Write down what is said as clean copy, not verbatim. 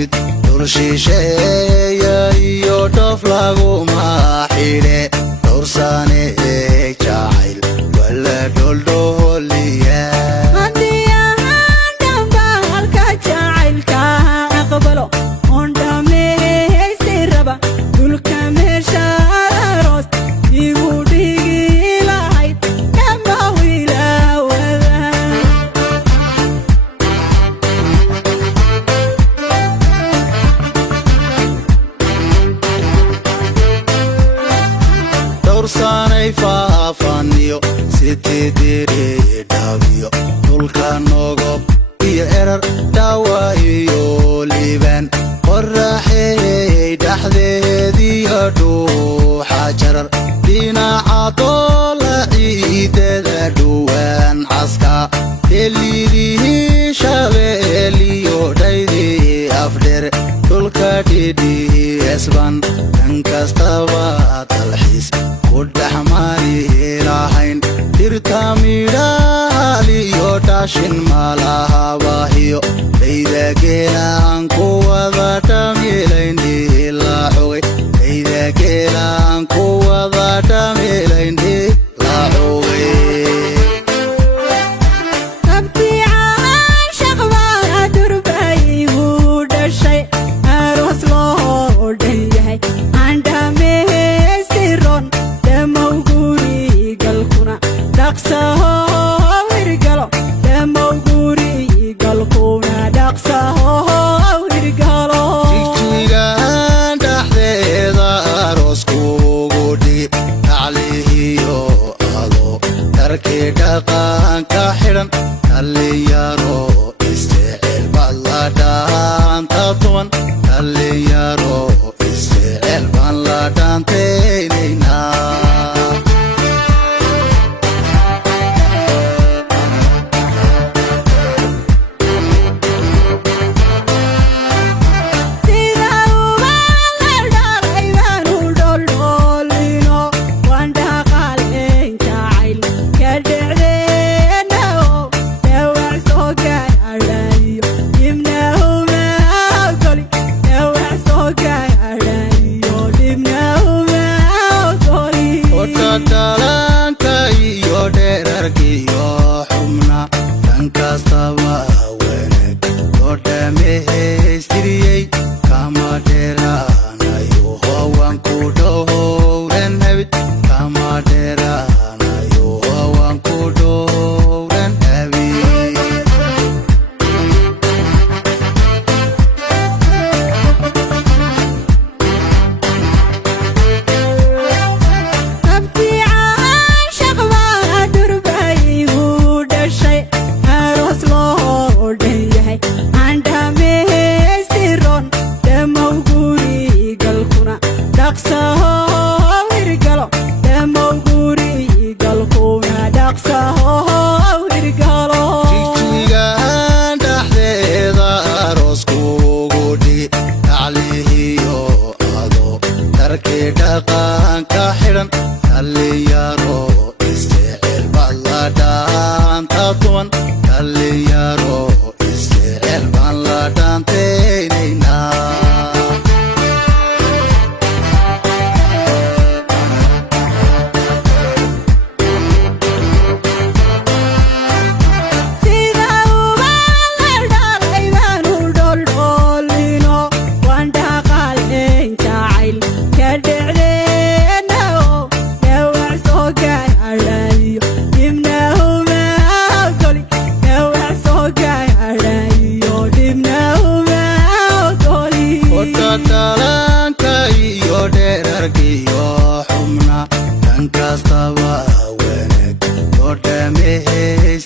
yimid dul shisheeya iyo dhoof laguma xidhe dhowrsane jacayl wala dholdhooliya dowrsanay faafaniyo sitidiri dhawiyo dhulka nogob iyo erar dhawa iyo liibaan qoraxey dhaxdeediyo dhuuxa jarar dhinaca doola ciidada dhuwaan caska deliidihii shabeeliyo dhaydii afdheer dhulka dhidhiesban dhan kastaba dalxiis ku dhexmari lahayn dhirta midhaaliyo dhaashin malahabahiyo dhayda geelaan ku wada dhamilayndhii la xogay dhayda geelaan ku wada dhamilayndhii la xogay jigjigaan dhaxdeeda aroos kugu dhigi taclihiyo adoo dharkii dhaqanka xidhan dhalinyaro isjecel baad la dhaanta tuman dhalinyaro isjecel baan la dhaantaynaynaa dhalanka iyo dherarkiyo xubna dhan kastaba wanaag loo dhameystiriyey kama dheeraanayo hawaan ku dhowran habid kama dheeraanayo hawaan ku dhowran habid jigjigaan dhaxdeeda aroos kugu dhigi taclihiyo adoo dharkii dhaqanka xidhan dhalinyaro isjecel baad la dhaanta tuman dhalinyaro isjecel baan la dhaantaynaynaa dhalanka iyo dherarkiyo xubna dhan kastaba wanaag loo dhameys